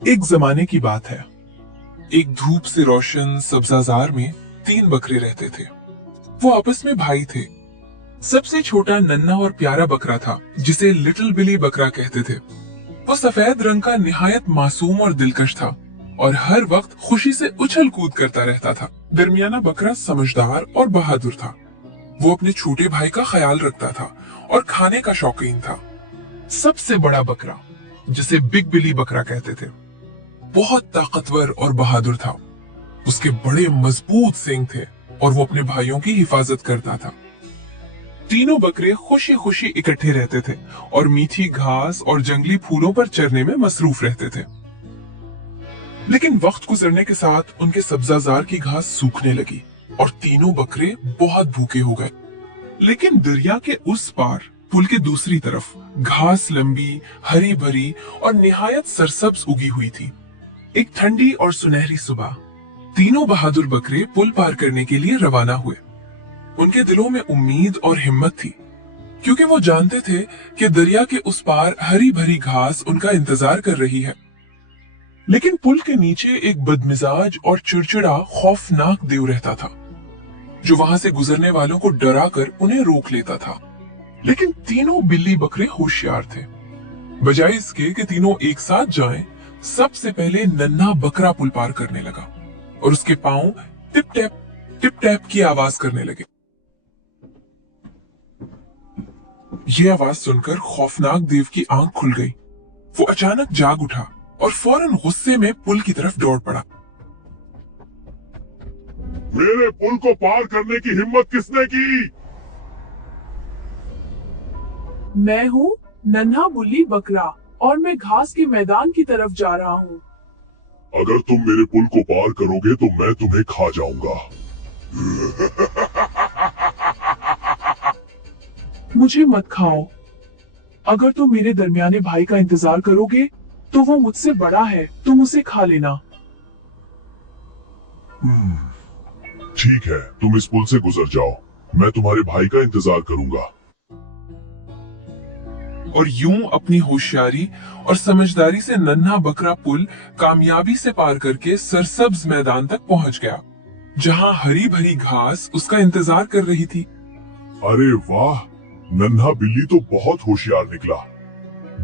एक जमाने की बात है। एक धूप से रोशन सब्जाजार में 3 बकरे रहते थे। वो आपस में भाई थे। सबसे छोटा नन्हा और प्यारा बकरा था, जिसे लिटिल बिली बकरा कहते थे। वो सफेद रंग का निहायत मासूम और दिलकश था और हर वक्त खुशी से उछल कूद करता रहता था। दरमियाना बकरा समझदार और बहादुर था। वो अपने छोटे भाई का ख्याल रखता था और खाने का शौकीन था। सबसे बड़ा बकरा, जिसे बिग बिली बकरा कहते थे, बहुत ताकतवर और बहादुर था। उसके बड़े मजबूत सींग थे और वो अपने भाइयों की हिफाजत करता था। तीनों बकरे खुशी खुशी इकट्ठे रहते थे और मीठी घास और जंगली फूलों पर चरने में मसरूफ रहते थे। लेकिन वक्त गुजरने के साथ उनके सब्जाजार की घास सूखने लगी और तीनों बकरे बहुत भूखे हो गए। लेकिन दरिया के उस पार, पुल के दूसरी तरफ, घास लंबी, हरी भरी और निहायत सरसब्ज उगी हुई थी। एक ठंडी और सुनहरी सुबह तीनों बहादुर बकरे पुल पार करने के लिए रवाना हुए। उनके दिलों में उम्मीद और हिम्मत थी, क्योंकि वो जानते थे कि दरिया के उस पार हरी भरी घास उनका इंतजार कर रही है। लेकिन पुल के नीचे एक बदमिजाज और चिड़चिड़ा खौफनाक देव रहता था, जो वहां से गुजरने वालों को डराकर उन्हें रोक लेता था। लेकिन तीनों बिल्ली बकरे होशियार थे। बजाय इसके कि तीनों एक साथ जाएं, सबसे पहले नन्हा बकरा पुल पार करने लगा और उसके पांव टिप टैप की आवाज करने लगे। यह आवाज सुनकर खौफनाक देव की आंख खुल गई। वो अचानक जाग उठा और फौरन गुस्से में पुल की तरफ दौड़ पड़ा। मेरे पुल को पार करने की हिम्मत किसने की? मैं हूँ नन्हा बुल्ली बकरा और मैं घास के मैदान की तरफ जा रहा हूँ। अगर तुम मेरे पुल को पार करोगे तो मैं तुम्हें खा जाऊंगा। मुझे मत खाओ। अगर तुम मेरे दरमियाने भाई का इंतजार करोगे तो वो मुझसे बड़ा है, तुम उसे खा लेना। ठीक है, तुम इस पुल से गुजर जाओ, मैं तुम्हारे भाई का इंतजार करूंगा। और यूं अपनी होशियारी और समझदारी से नन्हा बकरा पुल कामयाबी से पार करके सरसब्ज मैदान तक पहुंच गया, जहां हरी भरी घास उसका इंतजार कर रही थी। अरे वाह, नन्हा बिल्ली तो बहुत होशियार निकला।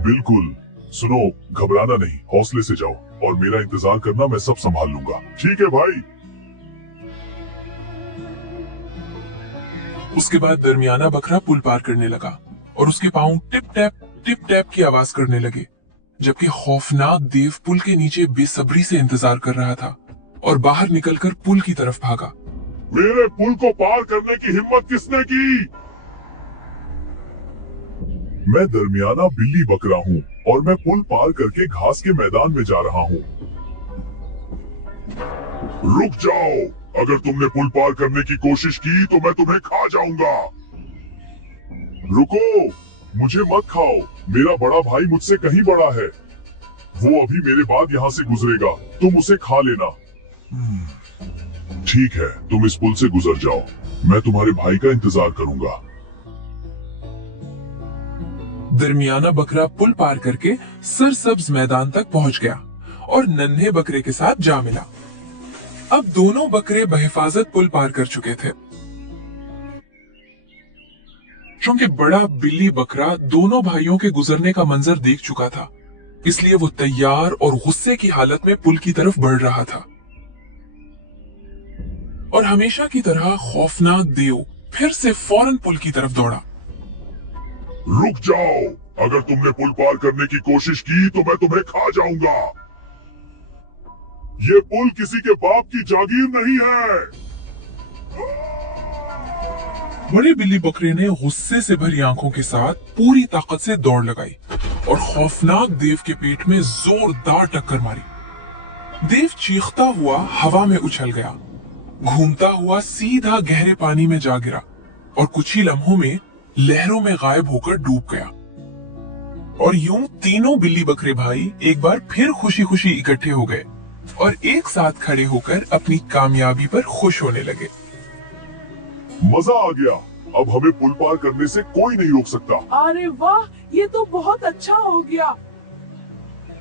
बिल्कुल। सुनो, घबराना नहीं, हौसले से जाओ और मेरा इंतजार करना, मैं सब संभाल लूंगा। ठीक है भाई। उसके बाद दरमियाना बकरा पुल पार करने लगा और उसके पांव टिप टैप की आवाज करने लगे, जबकि खौफनाक देव पुल के नीचे बेसब्री से इंतजार कर रहा था और बाहर निकलकर पुल की तरफ भागा। मेरे पुल को पार करने की हिम्मत किसने की? मैं दरमियाना बिल्ली बकरा हूँ और मैं पुल पार करके घास के मैदान में जा रहा हूँ। रुक जाओ, अगर तुमने पुल पार करने की कोशिश की तो मैं तुम्हें खा जाऊंगा। रुको, मुझे मत खाओ, मेरा बड़ा भाई मुझसे कहीं बड़ा है। वो अभी मेरे बाद यहाँ से गुजरेगा, तुम उसे खा लेना। ठीक है, तुम इस पुल से गुजर जाओ, मैं तुम्हारे भाई का इंतजार करूंगा। दरमियाना बकरा पुल पार करके सरसब्ज मैदान तक पहुंच गया और नन्हे बकरे के साथ जा मिला। अब दोनों बकरे बहिफाजत पुल पार कर चुके थे। चूंकि बड़ा बिल्ली बकरा दोनों भाइयों के गुजरने का मंजर देख चुका था, इसलिए वो तैयार और गुस्से की हालत में पुल की तरफ बढ़ रहा था। और हमेशा की तरह खौफनाक देव फिर से फौरन पुल की तरफ दौड़ा। रुक जाओ, अगर तुमने पुल पार करने की कोशिश की तो मैं तुम्हें खा जाऊंगा। ये पुल किसी के बाप की जागीर नहीं है। बड़े बिल्ली बकरे ने गुस्से से भरी आंखों के साथ पूरी ताकत से दौड़ लगाई और खौफनाक देव के पेट में जोरदार टक्कर मारी। देव चीखता हुआ हवा में उछल गया, घूमता हुआ सीधा गहरे पानी में जा गिरा और कुछ ही लम्हों में लहरों में गायब होकर डूब गया। और यूं तीनों बिल्ली बकरे भाई एक बार फिर खुशी खुशी इकट्ठे हो गए और एक साथ खड़े होकर अपनी कामयाबी पर खुश होने लगे। मजा आ गया, अब हमें पुल पार करने से कोई नहीं रोक सकता। अरे वाह, ये तो बहुत अच्छा हो गया।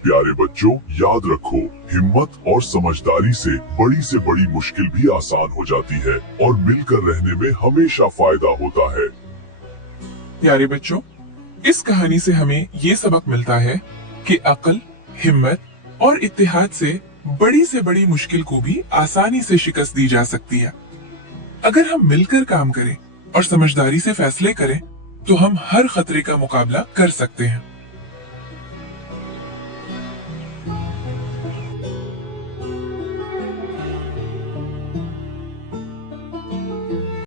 प्यारे बच्चों, याद रखो, हिम्मत और समझदारी से बड़ी मुश्किल भी आसान हो जाती है और मिलकर रहने में हमेशा फायदा होता है। प्यारे बच्चों, इस कहानी से हमें ये सबक मिलता है कि अक्ल, हिम्मत और इत्तेहाद से बड़ी मुश्किल को भी आसानी से शिकस्त दी जा सकती है। अगर हम मिलकर काम करें और समझदारी से फैसले करें तो हम हर खतरे का मुकाबला कर सकते हैं।